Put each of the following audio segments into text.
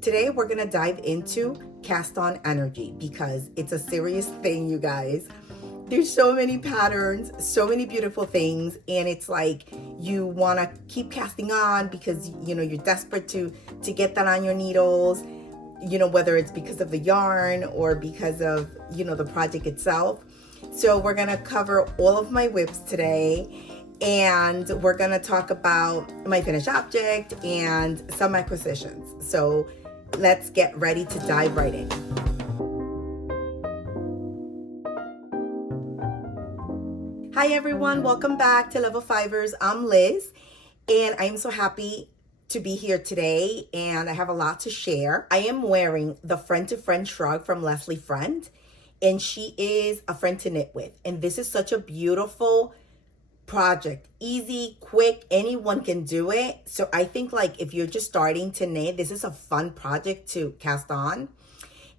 Today we're gonna dive into cast on energy because it's a serious thing, you guys. There's so many patterns, so many beautiful things, and it's like you want to keep casting on because you're desperate to get that on your needles, whether it's because of the yarn or because of the project itself. So we're gonna cover all of my whips today, and we're gonna talk about my finished object and some acquisitions. So let's get ready to dive right in. Hi everyone, welcome back to Level Fivers. I'm Liz, and I'm so happy to be here today, and I have a lot to share. I am wearing the Friend to Friend Shrug from Leslie Friend, and she is a friend to knit with. And this is such a beautiful project. Easy, quick, anyone can do it. So I think like if you're just starting to knit, this is a fun project to cast on.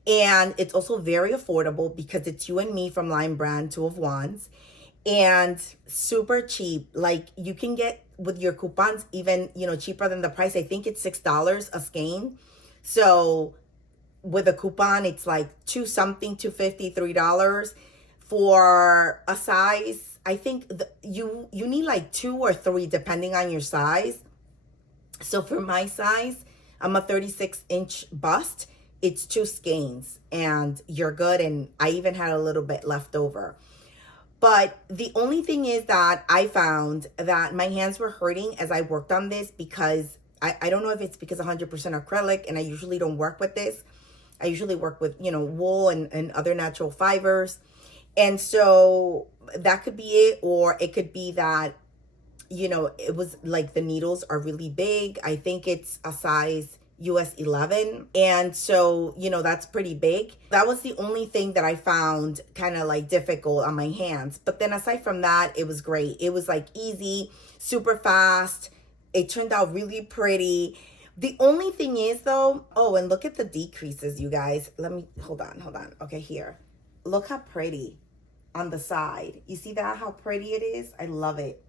And it's also very affordable because it's Hue Me from Lime Brand, Two of Wands. And super cheap. Like you can get with your coupons even cheaper than the price. I think it's $6 a skein. So with a coupon it's like $2.50, $3 for a size. I think you need like 2 or 3 depending on your size. So for my size, I'm a 36-inch bust. It's 2 skeins and you're good. And I even had a little bit left over. But the only thing is that I found that my hands were hurting as I worked on this because I don't know if it's because 100% acrylic, and I usually don't work with this. I usually work with, wool and other natural fibers. And so that could be it, or it could be that, it was like the needles are really big. I think it's a size US 11. And so, that's pretty big. That was the only thing that I found kind of like difficult on my hands. But then aside from that, it was great. It was like easy, super fast. It turned out really pretty. The only thing is though, oh, and look at the decreases, you guys. Let me, hold on. Okay, here. Look how pretty on the side. You see that, how pretty it is? I love it.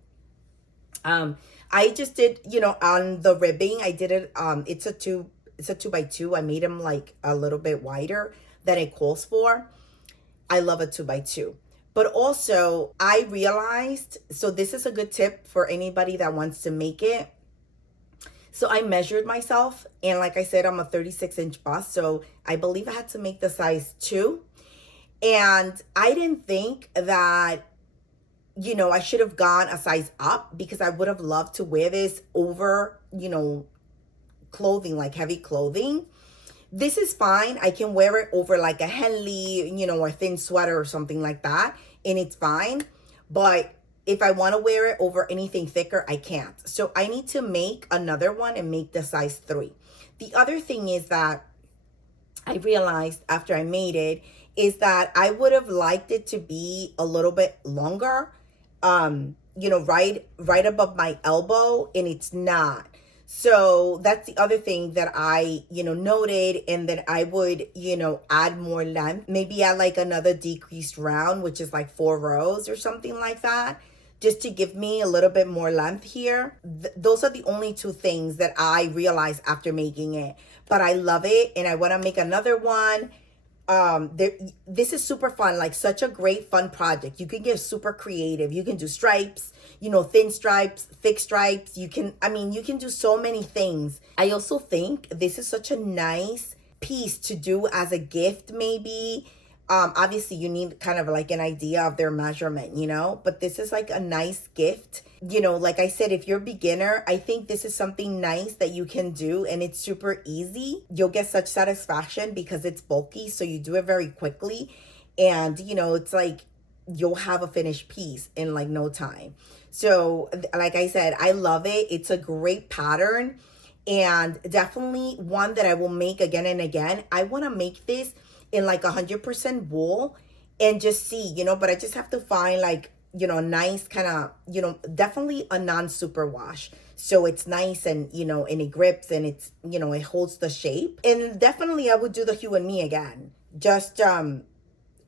I just did, on the ribbing, I did it, it's a 2x2. I made them like a little bit wider than it calls for. I love a 2x2. But also I realized, so this is a good tip for anybody that wants to make it. So I measured myself, and like I said, I'm a 36-inch bust. So I believe I had to make the size 2. And I didn't think that I should have gone a size up because I would have loved to wear this over, clothing, like heavy clothing. This is fine. I can wear it over like a Henley, or thin sweater or something like that, and it's fine. But if I want to wear it over anything thicker, I can't. So I need to make another one and make the size 3. The other thing is that I realized after I made it is that I would have liked it to be a little bit longer, right above my elbow, and it's not. So that's the other thing that I, noted, and then I would, add more length, maybe add like another decreased round, which is like 4 rows or something like that, just to give me a little bit more length here. Those are the only 2 things that I realized after making it, but I love it, and I want to make another one. This is super fun, like such a great fun project. You can get super creative. You can do stripes, thin stripes, thick stripes. You can do so many things. I also think this is such a nice piece to do as a gift, maybe. Obviously you need kind of like an idea of their measurement, but this is like a nice gift. Like I said, if you're a beginner, I think this is something nice that you can do, and it's super easy. You'll get such satisfaction because it's bulky, so you do it very quickly, and it's like you'll have a finished piece in like no time. So like I said, I love it. It's a great pattern, and definitely one that I will make again and again. I want to make this in like 100% wool and just see, but I just have to find like, nice kind of, definitely a non-super wash. So it's nice and, and it grips and it's, it holds the shape. And definitely I would do the Hue Me again. Just,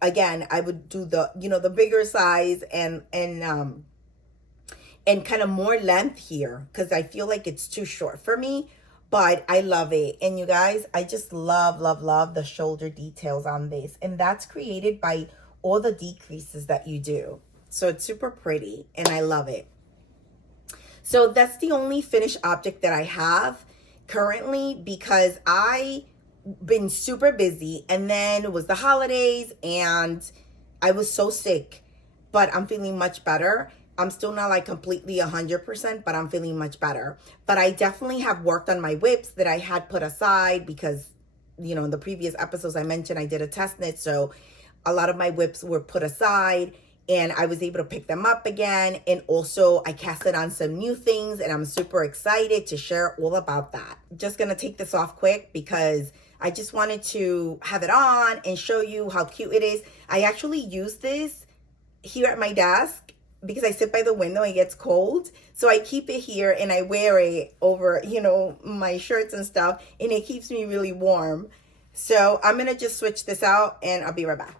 again, I would do the, the bigger size and kind of more length here because I feel like it's too short for me. but I love it. And you guys, I just love, love, love the shoulder details on this. And that's created by all the decreases that you do. So it's super pretty and I love it. So that's the only finished object that I have currently because I been super busy, and then it was the holidays and I was so sick, but I'm feeling much better. I'm still not like completely 100%, but I'm feeling much better. But I definitely have worked on my whips that I had put aside because, you know, in the previous episodes I mentioned I did a test knit, so a lot of my whips were put aside and I was able to pick them up again. And also I casted on some new things and I'm super excited to share all about that. Just gonna take this off quick because I just wanted to have it on and show you how cute it is. I actually use this here at my desk because I sit by the window and it gets cold. So I keep it here and I wear it over, you know, my shirts and stuff, and it keeps me really warm. So I'm gonna just switch this out and I'll be right back.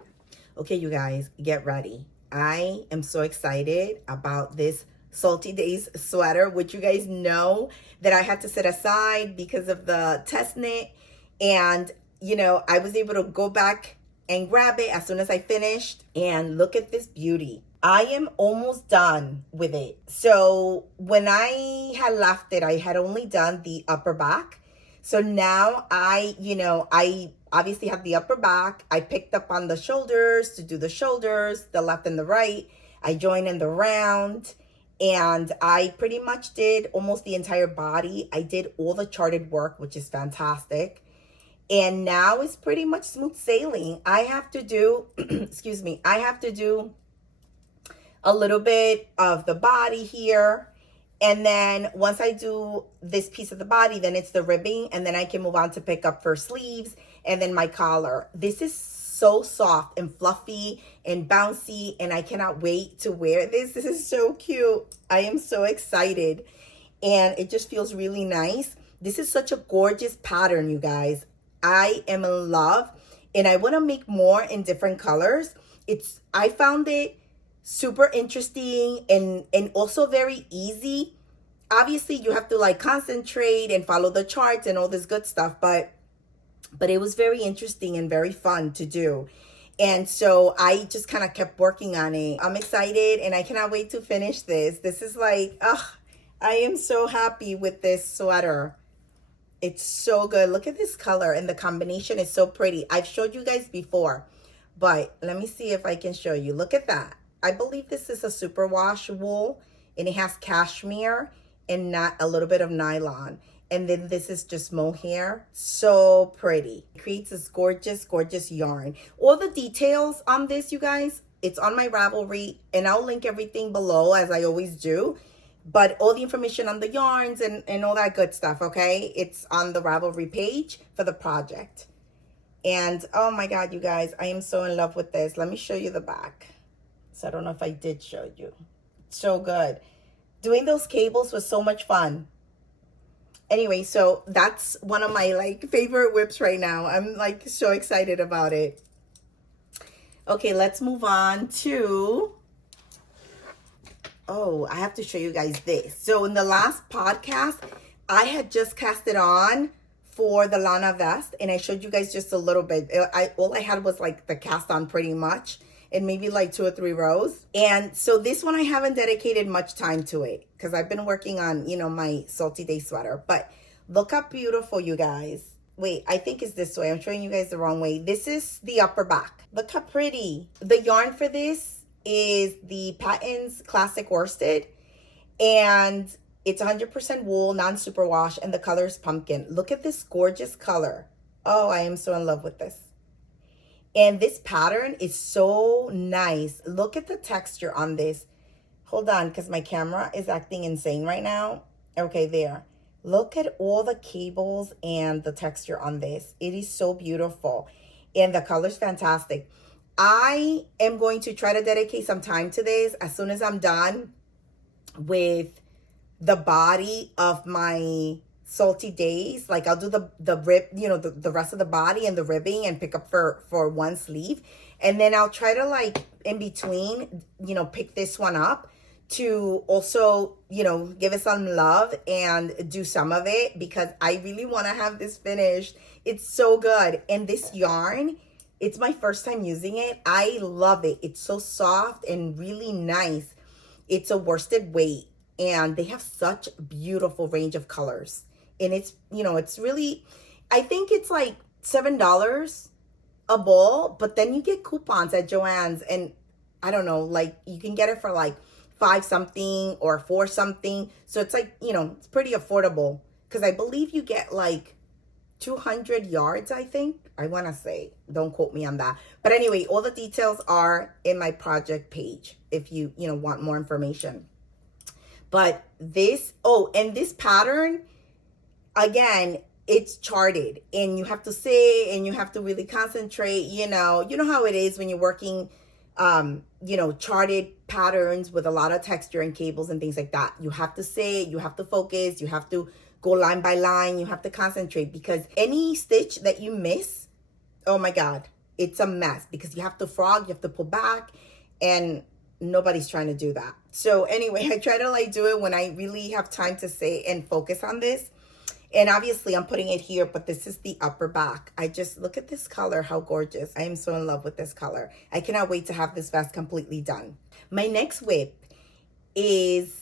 Okay, you guys, get ready. I am so excited about this Salty Days sweater, which you guys know that I had to set aside because of the test knit. And, you know, I was able to go back and grab it as soon as I finished. And look at this beauty. I am almost done with it. So when I had left it, I had only done the upper back. So now I obviously have the upper back. I picked up on the shoulders to do the shoulders, the left and the right. I joined in the round, and I pretty much did almost the entire body. I did all the charted work, which is fantastic. And now it's pretty much smooth sailing. I have to do, excuse me, I have to do a little bit of the body here. And then once I do this piece of the body, then it's the ribbing, and then I can move on to pick up for sleeves and then my collar. This is so soft and fluffy and bouncy, and I cannot wait to wear this. This is so cute. I am so excited, and it just feels really nice. This is such a gorgeous pattern, you guys. I am in love, and I want to make more in different colors. I found it super interesting and also very easy. Obviously you have to like concentrate and follow the charts and all this good stuff, but it was very interesting and very fun to do. And so I just kind of kept working on it. I'm excited and I cannot wait to finish this. This is like, I am so happy with this sweater. It's so good. Look at this color, and the combination is so pretty. I've showed you guys before, but let me see if I can show you. Look at that. I believe this is a superwash wool, and it has cashmere and not a little bit of nylon. And then this is just mohair. So pretty. It creates this gorgeous, gorgeous yarn. All the details on this, you guys, it's on my Ravelry, and I'll link everything below as I always do. But all the information on the yarns and all that good stuff, okay? It's on the Ravelry page for the project. And oh my God, you guys, I am so in love with this. Let me show you the back. So I don't know if I did show you. So good. Doing those cables was so much fun. Anyway, so that's one of my like favorite whips right now. I'm like so excited about it. Okay, let's move on to, oh, I have to show you guys this. So in the last podcast, I had just cast it on for the Lana Vest, and I showed you guys just a little bit. All I had was like the cast on pretty much, and maybe like 2 or 3 rows. And so this one I haven't dedicated much time to it because I've been working on, you know, my Salty Day sweater. But look how beautiful, you guys. Wait, I think it's this way. I'm showing you guys the wrong way. This is the upper back. Look how pretty. The yarn for this is the Patons Classic Worsted, and it's 100% wool, non-superwash, and the color is pumpkin. Look at this gorgeous color. Oh, I am so in love with this. And this pattern is so nice. Look at the texture on this. Hold on, because my camera is acting insane right now. Okay, there. Look at all the cables and the texture on this. It is so beautiful. And the color's fantastic. I am going to try to dedicate some time to this as soon as I'm done with the body of my Salty Days. Like I'll do the rib, you know, the rest of the body and the ribbing and pick up for one sleeve. And then I'll try to like in between, you know, pick this one up to also, you know, give it some love and do some of it because I really want to have this finished. It's so good. And this yarn, it's my first time using it. I love it. It's so soft and really nice. It's a worsted weight and they have such beautiful range of colors. And it's, you know, it's really, I think it's like $7 a ball, but then you get coupons at Joann's and I don't know, like you can get it for like 5 something or 4 something. So it's like, you know, it's pretty affordable because I believe you get like 200 yards, I think. I want to say, don't quote me on that. But anyway, all the details are in my project page if you know, want more information. But this, oh, and this pattern, again, it's charted and you have to sit and you have to really concentrate. You know how it is when you're working, you know, charted patterns with a lot of texture and cables and things like that. You have to sit, you have to focus, you have to go line by line, you have to concentrate because any stitch that you miss, oh my God, it's a mess because you have to frog, you have to pull back, and nobody's trying to do that. So anyway, I try to like do it when I really have time to sit and focus on this. And obviously I'm putting it here, but this is the upper back. I just, look at this color, how gorgeous. I am so in love with this color. I cannot wait to have this vest completely done. My next whip is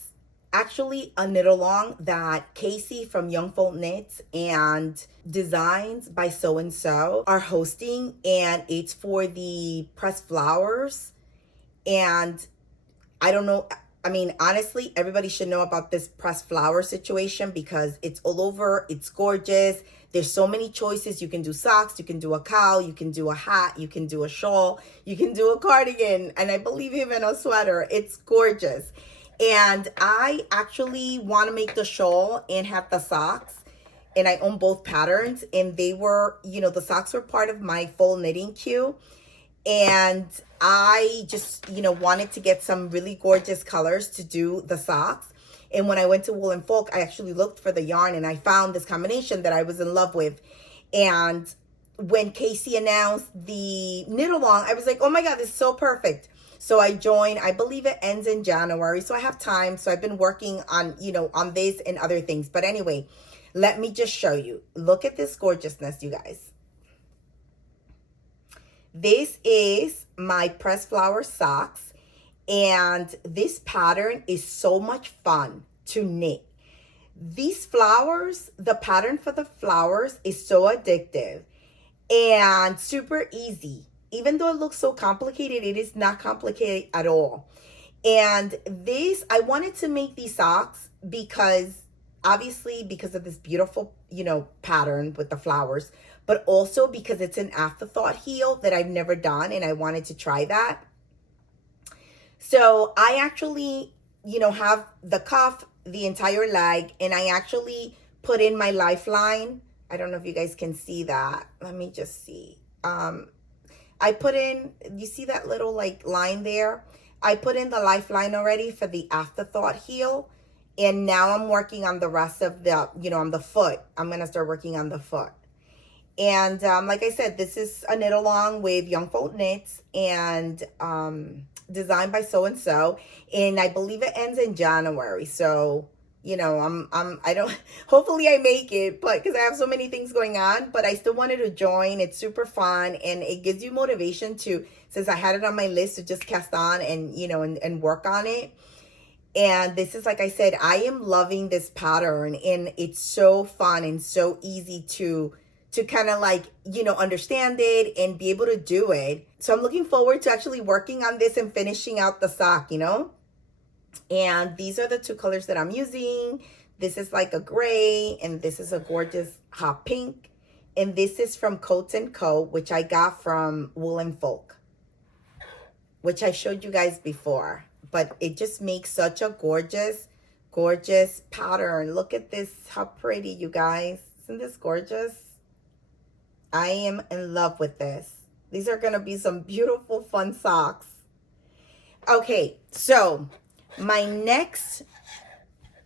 actually a knit along that Casey from Young Folk Knits and Designs by So and So are hosting, and it's for the pressed flowers. And I don't know, I mean, honestly, everybody should know about this pressed flower situation because it's all over. It's gorgeous. There's so many choices. You can do socks, you can do a KAL, you can do a hat, you can do a shawl, you can do a cardigan, and I believe even a sweater. It's gorgeous. And I actually want to make the shawl and have the socks. And I own both patterns. And they were, you know, the socks were part of my full knitting queue. And I just, you know, wanted to get some really gorgeous colors to do the socks. And when I went to Wool & Folk, I actually looked for the yarn and I found this combination that I was in love with. And when Casey announced the knit along, I was like, oh my God, this is so perfect. So I joined, I believe it ends in January. So I have time. So I've been working on, you know, on this and other things. But anyway, let me just show you. Look at this gorgeousness, you guys. This is my pressed flower socks, and this pattern is so much fun to knit. These flowers, the pattern for the flowers is so addictive and super easy. Even though it looks so complicated, it is not complicated at all. And this, I wanted to make these socks because, obviously, because of this beautiful, you know, pattern with the flowers, but also because it's an afterthought heel that I've never done and I wanted to try that. So I actually, you know, have the cuff, the entire leg, and I actually put in my lifeline. I don't know if you guys can see that. Let me just see. I put in, you see that little like line there? I put in the lifeline already for the afterthought heel. And now I'm working on the rest of the, you know, on the foot. I'm going to start working on the foot. And like I said, this is a knit along with Young Folk Knits and designed by So and So. And I believe it ends in January. So, you know, I don't, hopefully I make it, but because I have so many things going on, but I still wanted to join. It's super fun and it gives you motivation to, since I had it on my list, to just cast on and, you know, and work on it. And this is, like I said, I am loving this pattern and it's so fun and so easy to kind of like, you know, understand it and be able to do it. So I'm looking forward to actually working on this and finishing out the sock, you know. And these are the two colors that I'm using. This is like a gray and this is a gorgeous hot pink. And this is from Coats & Co., which I got from Wool & Folk, which I showed you guys before. But it just makes such a gorgeous, gorgeous pattern. Look at this, how pretty, you guys. Isn't this gorgeous? I am in love with this. These are going to be some beautiful, fun socks. Okay, so my next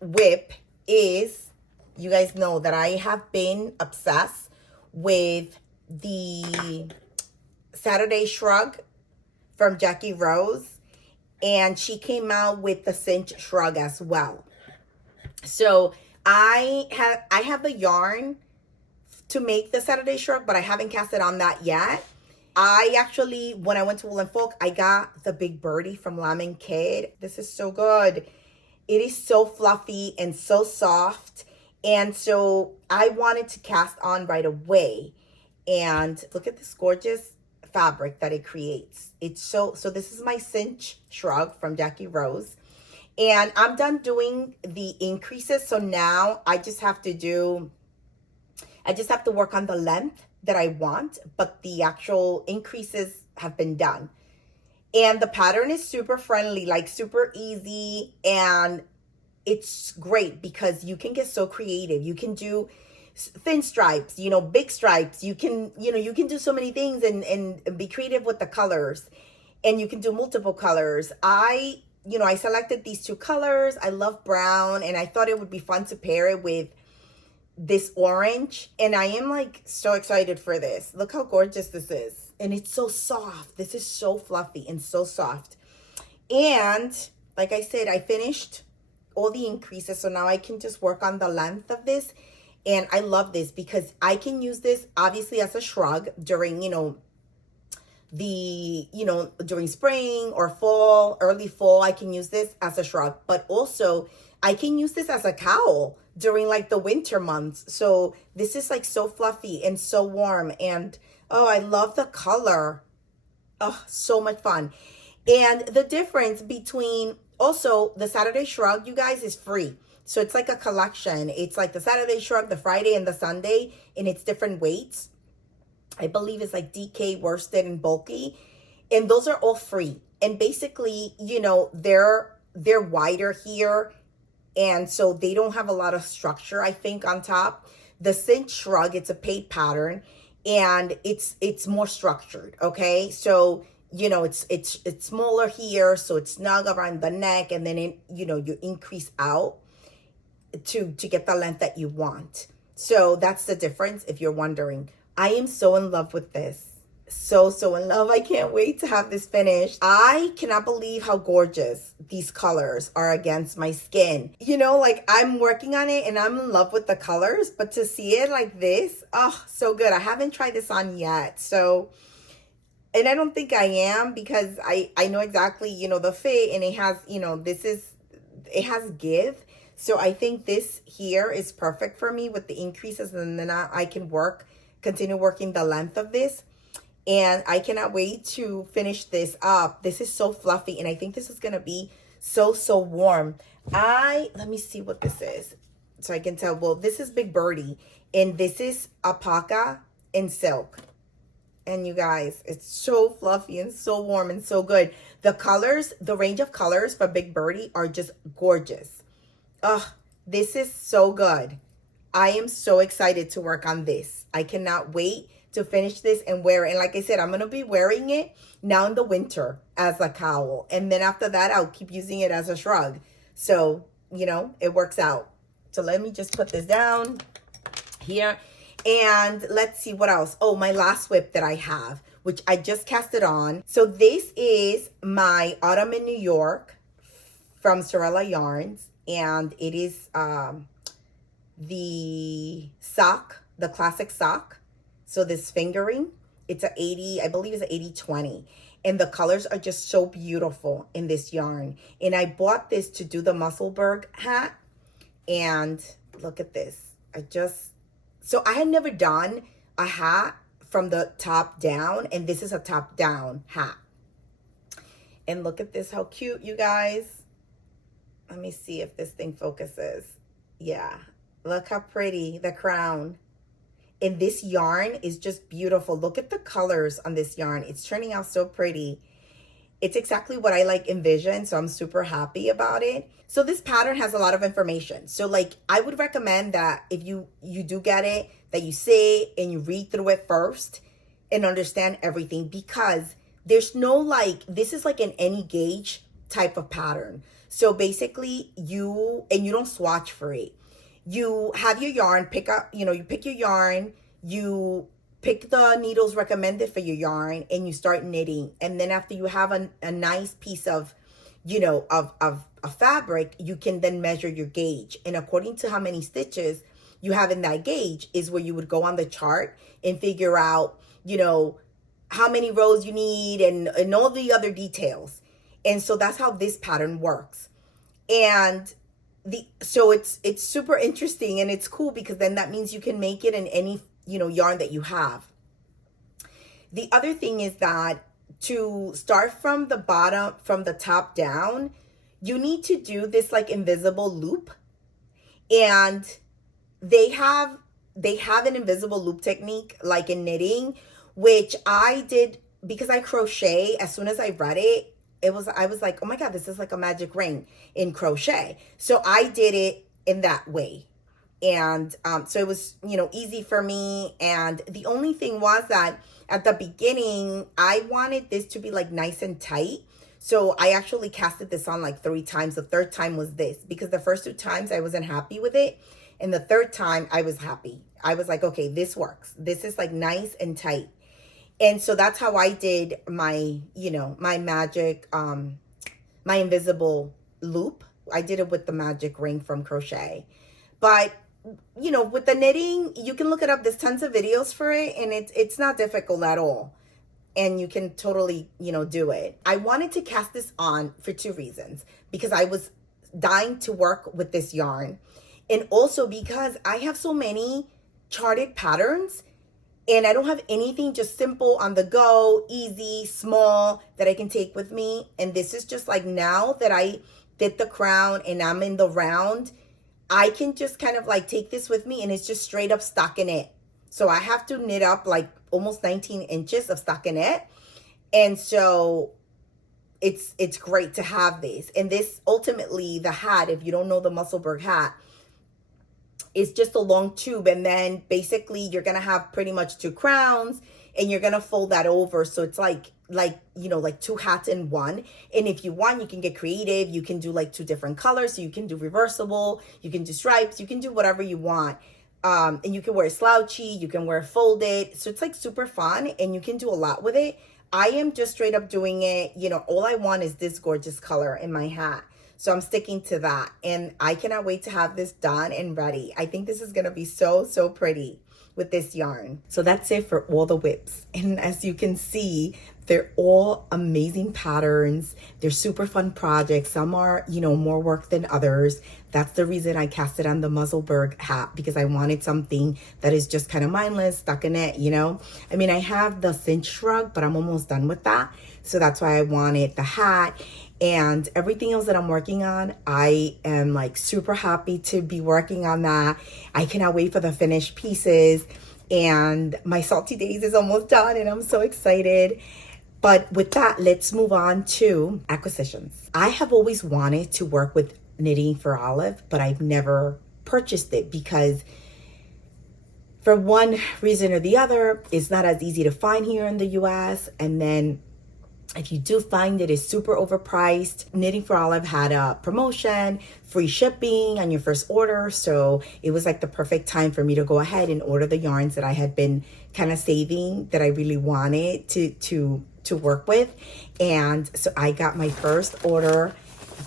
whip is, you guys know that I have been obsessed with the Saturday Shrug from Jackie Rose. and she came out with the Cinch Shrug as well. So I have the yarn to make the Saturday Shrug, but I haven't casted on that yet. I actually, when I went to Wool and Folk, I got the Big Birdie from Lemon Kid. This is so good. It is so fluffy and so soft. And so I wanted to cast on right away. And look at this gorgeous fabric that it creates. It's so this is my Cinch Shrug from Jackie Rose. And I'm done doing the increases. So now I just have to work on the length that I want, but the actual increases have been done. And the pattern is super friendly, like super easy, and it's great because you can get so creative. You can do thin stripes, you know, big stripes. You can do so many things and be creative with the colors, and you can do multiple colors. I selected these two colors. I love brown, and I thought it would be fun to pair it with this orange, and I am like so excited for this. Look how gorgeous this is, and it's so soft. This is so fluffy and so soft. And like I said, I finished all the increases, so now I can just work on the length of this. And I love this because I can use this obviously as a shrug during during spring or fall, early fall. I can use this as a shrug, but also I can use this as a cowl during like the winter months. So this is like so fluffy and so warm, and oh, I love the color. Oh, so much fun. And the difference between also the Saturday Shrug, you guys, is free. So it's like a collection. It's like the Saturday Shrug, the Friday, and the Sunday, and it's different weights. I believe it's like DK, worsted, and bulky, and those are all free. And basically, they're wider here, and so they don't have a lot of structure, I think, on top. The Cinch Shrug, it's a paid pattern, and it's more structured. Okay, so it's smaller here, so it's snug around the neck, and then you increase out to get the length that you want. So that's the difference, if you're wondering. I am so in love with this. So in love. I can't wait to have this finished. I cannot believe how gorgeous these colors are against my skin. Like I'm working on it and I'm in love with the colors, but to see it like this, oh, so good. I haven't tried this on yet. So, and I don't think I am, because I know exactly, the fit, and it has, it has give. So I think this here is perfect for me with the increases, and then I can continue working the length of this. And I cannot wait to finish this up. This is so fluffy, and I think this is going to be so warm. Let me see what this is so I can tell. Well, this is Big Birdie, and this is alpaca and silk. And you guys, it's so fluffy and so warm and so good. The colors, the range of colors for Big Birdie are just gorgeous. This is so good. I am so excited to work on this. I cannot wait to finish this and wear it. And like I said, I'm going to be wearing it now in the winter as a cowl. And then after that, I'll keep using it as a shrug. So, it works out. So let me just put this down here. And let's see what else. Oh, my last whip that I have, which I just cast it on. So this is my Autumn in New York from Sorella Yarns. And it is the sock, the classic sock. So this fingering, it's a 80, I believe it's an 80-20. And the colors are just so beautiful in this yarn. And I bought this to do the Musselburgh hat. And look at this. So I had never done a hat from the top down, and this is a top down hat. And look at this, how cute, you guys. Let me see if this thing focuses. Yeah, look how pretty, the crown. And this yarn is just beautiful. Look at the colors on this yarn. It's turning out so pretty. It's exactly what I envisioned, so I'm super happy about it. So this pattern has a lot of information. So I would recommend that if you do get it, that you sit and you read through it first and understand everything, because there's no this is an any gauge type of pattern. So basically you don't swatch for it. You have your yarn, you pick your yarn, you pick the needles recommended for your yarn, and you start knitting. And then after you have a nice piece of of a fabric, you can then measure your gauge. And according to how many stitches you have in that gauge is where you would go on the chart and figure out, how many rows you need and all the other details. And so that's how this pattern works. And so it's super interesting, and it's cool because then that means you can make it in any, yarn that you have. The other thing is that to start from the bottom, from the top down, you need to do this like invisible loop. And they have an invisible loop technique like in knitting, which I did because I crochet. As soon as I read it, I was like, oh my God, this is like a magic ring in crochet. So I did it in that way. And so it was, easy for me. And the only thing was that at the beginning, I wanted this to be like nice and tight. So I actually casted this on like 3 times. The third time was this, because the first 2 times I wasn't happy with it. And the third time I was happy. I was like, okay, this works. This is like nice and tight. And so that's how I did my, my magic, my invisible loop. I did it with the magic ring from crochet. But, with the knitting, you can look it up. There's tons of videos for it, and it's not difficult at all. And you can totally, do it. I wanted to cast this on for 2 reasons. Because I was dying to work with this yarn. And also because I have so many charted patterns, and I don't have anything just simple on the go, easy, small, that I can take with me. And this is just like, now that I did the crown and I'm in the round, I can just kind of like take this with me, and it's just straight up stockinette. So I have to knit up like almost 19 inches of stockinette. And so it's great to have this. And this ultimately, the hat, if you don't know the Musselburgh hat, is just a long tube, and then basically you're gonna have pretty much 2 crowns, and you're gonna fold that over. So it's like 2 hats in one. And if you want, you can get creative. You can do like 2 different colors. So you can do reversible, you can do stripes, you can do whatever you want. And you can wear slouchy, you can wear folded. So it's like super fun, and you can do a lot with it. I am just straight up doing it. All I want is this gorgeous color in my hat. So I'm sticking to that, and I cannot wait to have this done and ready. I think this is going to be so, so pretty with this yarn. So that's it for all the whips. And as you can see, they're all amazing patterns. They're super fun projects. Some are, more work than others. That's the reason I cast it on the Musselburgh hat, because I wanted something that is just kind of mindless, stockinette, I mean, I have the Cinch Shrug, but I'm almost done with that. So that's why I wanted the hat. And everything else that I'm working on, I am like super happy to be working on that. I cannot wait for the finished pieces. And my Salty Days is almost done, and I'm so excited. But with that, let's move on to acquisitions. I have always wanted to work with Knitting for Olive, but I've never purchased it because for one reason or the other, it's not as easy to find here in the US. And then if you do find it, it's super overpriced. Knitting for Olive had a promotion, free shipping on your first order. So it was like the perfect time for me to go ahead and order the yarns that I had been kind of saving, that I really wanted to work with. And so I got my first order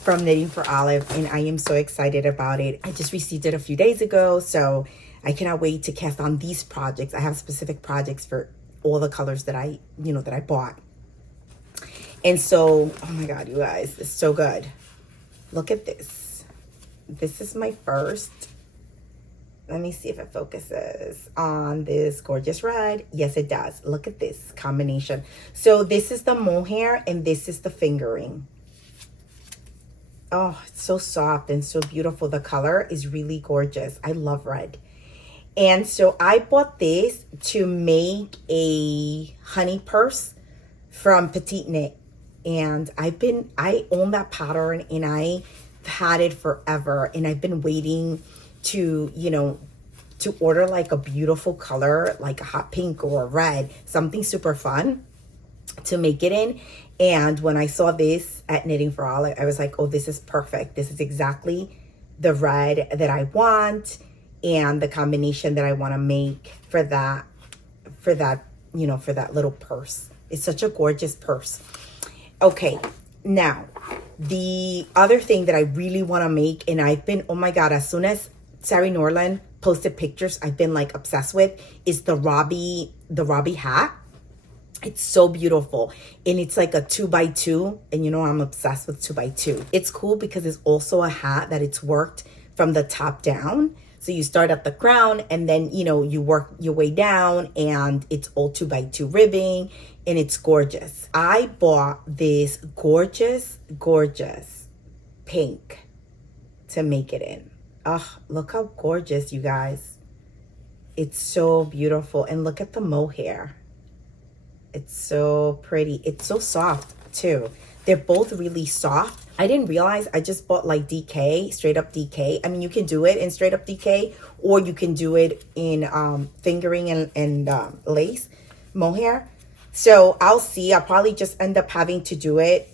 from Knitting for Olive, and I am so excited about it. I just received it a few days ago, so I cannot wait to cast on these projects. I have specific projects for all the colors that I bought. And so, oh my God, you guys, it's so good. Look at this. This is my first. Let me see if it focuses on this gorgeous red. Yes, it does. Look at this combination. So this is the mohair, and this is the fingering. Oh, it's so soft and so beautiful. The color is really gorgeous. I love red. And so I bought this to make a honey purse from Petite Knit. And I own that pattern, and I've had it forever. And I've been waiting to, to order like a beautiful color, like a hot pink or a red, something super fun to make it in. And when I saw this at Knitting for Olive, I was like, oh, this is perfect. This is exactly the red that I want, and the combination that I want to make for that little purse. It's such a gorgeous purse. Okay, now The other thing that I really want to make, and I've been, oh my God, as soon as Sari Norland posted pictures, I've been like obsessed with, is the Robbie hat. It's so beautiful, and it's like a 2x2, and you know I'm obsessed with 2x2. It's cool because it's also a hat that it's worked from the top down. So you start at the crown, and then you know you work your way down, and it's all 2x2 ribbing, and it's gorgeous. I bought this gorgeous pink to make it in. Oh, look how gorgeous, you guys. It's so beautiful, and look at the mohair. It's so pretty. It's so soft too. They're both really soft. I didn't realize I just bought like DK, straight up DK. I mean, you can do it in straight up DK, or you can do it in fingering and lace mohair. So I'll see. I'll probably just end up having to do it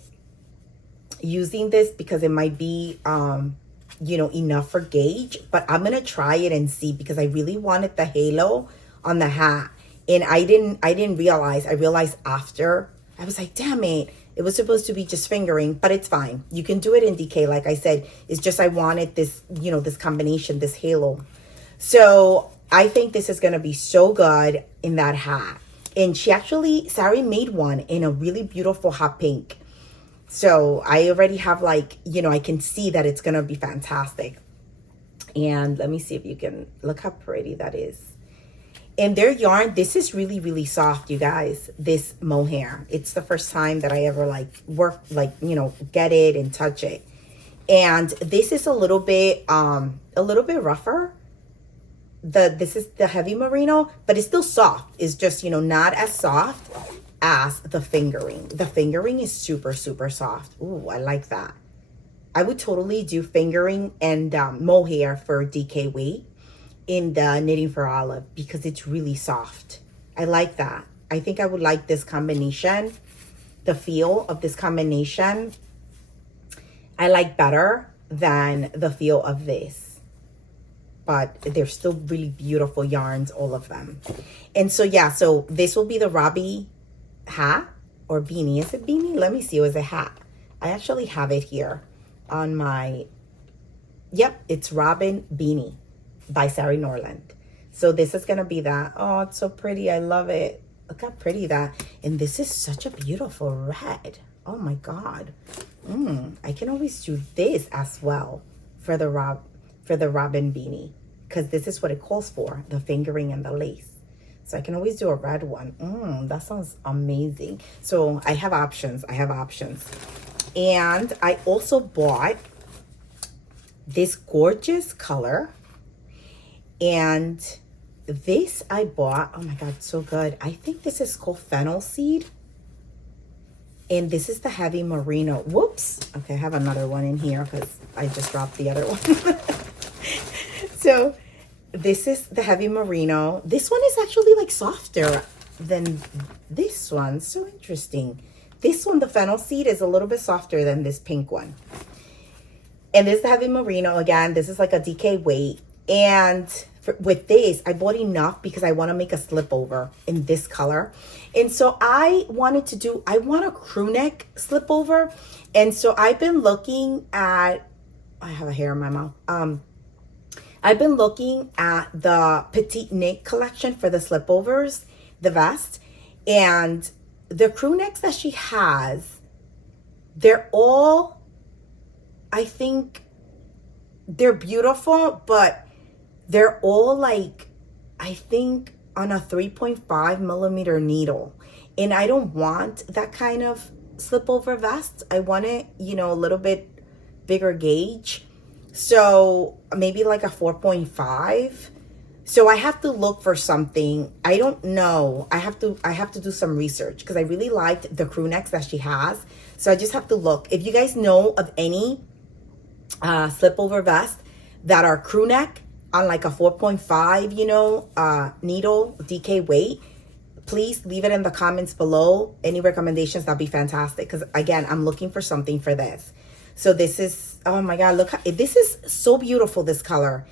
using this because it might be, you know, enough for gauge. But I'm going to try it and see because I really wanted the halo on the hat. And I didn't realize. I realized after. I was like, damn it. It was supposed to be just fingering, but it's fine. You can do it in DK. Like I said, it's just I wanted this, you know, this combination, this halo. So I think this is going to be so good in that hat. And Sari made one in a really beautiful hot pink. So I already have like, you know, I can see that it's going to be fantastic. And let me see if you can look how pretty that is. And their yarn, this is really, really soft, you guys, this mohair. It's the first time that I ever like work, like, you know, get it and touch it. And this is a little bit rougher. This is the heavy merino, but it's still soft. It's just, you know, not as soft as the fingering. The fingering is super, super soft. Ooh, I like that. I would totally do fingering and mohair for DK weight in the Knitting for Olive because it's really soft. I like that. I think I would like this combination. The feel of this combination I like better than the feel of this. But they're still really beautiful yarns, all of them. And so yeah, so this will be the Robbie hat or beanie. Is it beanie? Let me see. It was a hat. I actually have it here on my, yep, it's Robin Beanie by Sari Norland. So this is going to be that. Oh, it's so pretty. I love it. Look how pretty that. And this is such a beautiful red. Oh my God. I can always do this as well for the Robin beanie because this is what it calls for, the fingering and the lace. So I can always do a red one. That sounds amazing. So I have options. And I also bought this gorgeous color. And this I bought, oh my God, so good. I think this is called fennel seed. And this is the heavy merino. Whoops. Okay, I have another one in here because I just dropped the other one. So this is the heavy merino. This one is actually like softer than this one. So interesting. This one, the fennel seed, is a little bit softer than this pink one. And this is the heavy merino. Again, this is like a DK weight. And with this, I bought enough because I want to make a slip over in this color. And so I want a crew neck slip over. And so I've been looking at, I have a hair in my mouth. I've been looking at the Petite Knit collection for the slipovers, the vest. And the crew necks that she has, they're all, I think they're beautiful, but they're all like, I think on a 3.5 millimeter needle. And I don't want that kind of slip over vest. I want it, you know, a little bit bigger gauge. So maybe like a 4.5. So I have to look for something. I don't know. I have to do some research because I really liked the crew necks that she has. So I just have to look. If you guys know of any slip over vest that are crew neck on like a 4.5, you know, needle DK weight, please leave it in the comments below. Any recommendations, that'd be fantastic. Because again, I'm looking for something for this. So this is, oh my God, look, this is so beautiful, this color.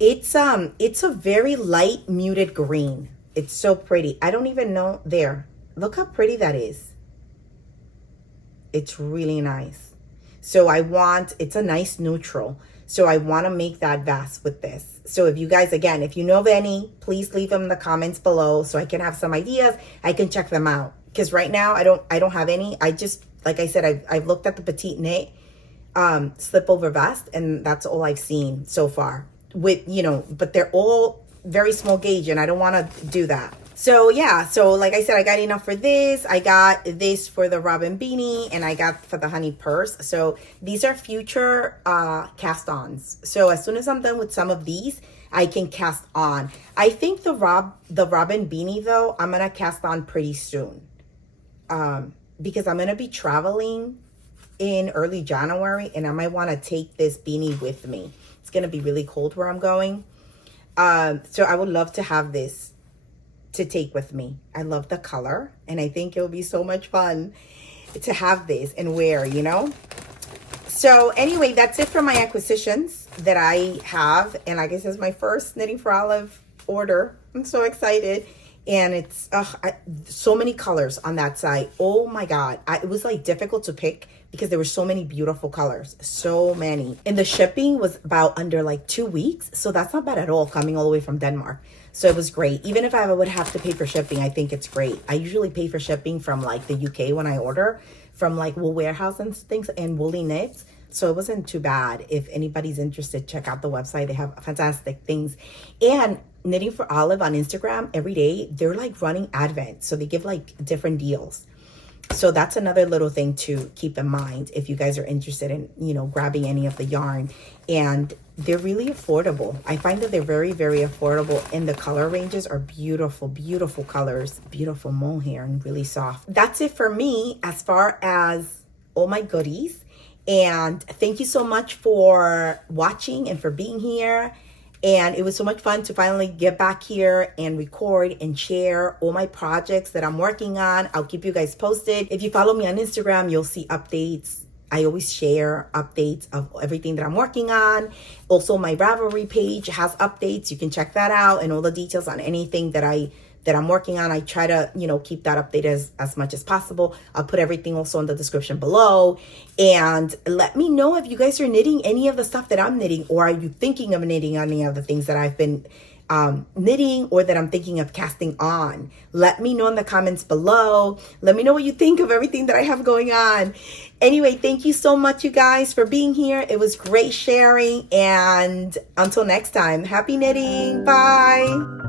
It's a very light muted green. It's so pretty. I don't even know there. Look how pretty that is. It's really nice. So it's a nice neutral. So I want to make that vest with this. So if you guys, again, if you know of any, please leave them in the comments below so I can have some ideas. I can check them out. Because right now I don't have any. I just, like I said, I've looked at the petite knit slip over vest, and that's all I've seen so far. With, but they're all very small gauge, and I don't want to do that. So yeah, so like I said, I got enough for this. I got this for the robin beanie, and I got for the honey purse. So these are future cast-ons. So as soon as I'm done with some of these, I can cast on. I think the robin beanie though, I'm gonna cast on pretty soon, because I'm gonna be traveling in early January, and I might want to take this beanie with me. It's gonna be really cold where I'm going, so I would love to have this to take with me. I love the color, and I think it'll be so much fun to have this and wear, So anyway, that's it for my acquisitions that I have. And I guess this is my first Knitting for Olive order. I'm so excited. And it's so many colors on that site. Oh my God. It was like difficult to pick because there were so many beautiful colors. So many. And the shipping was about under like 2 weeks. So that's not bad at all, coming all the way from Denmark. So it was great. Even if I would have to pay for shipping, I think it's great. I usually pay for shipping from like the UK when I order from like Wool Warehouse and things and Woolly Knits. So it wasn't too bad. If anybody's interested, check out the website. They have fantastic things. And Knitting for Olive on Instagram, every day, they're like running Advent. So they give like different deals. So that's another little thing to keep in mind if you guys are interested in, grabbing any of the yarn. And they're really affordable. I find that they're very, very affordable. And the color ranges are beautiful, beautiful colors. Beautiful mohair and really soft. That's it for me as far as all my goodies. And thank you so much for watching and for being here. And it was so much fun to finally get back here and record and share all my projects that I'm working on. I'll keep you guys posted. If you follow me on Instagram, you'll see updates. I always share updates of everything that I'm working on. Also, my Ravelry page has updates. You can check that out and all the details on anything that I'm working on. I try to, keep that updated as much as possible. I'll put everything also in the description below. And let me know if you guys are knitting any of the stuff that I'm knitting, or are you thinking of knitting any of the things that I've been knitting or that I'm thinking of casting on. Let me know in the comments below. Let me know what you think of everything that I have going on. Anyway, thank you so much, you guys, for being here. It was great sharing. And until next time, happy knitting. Bye.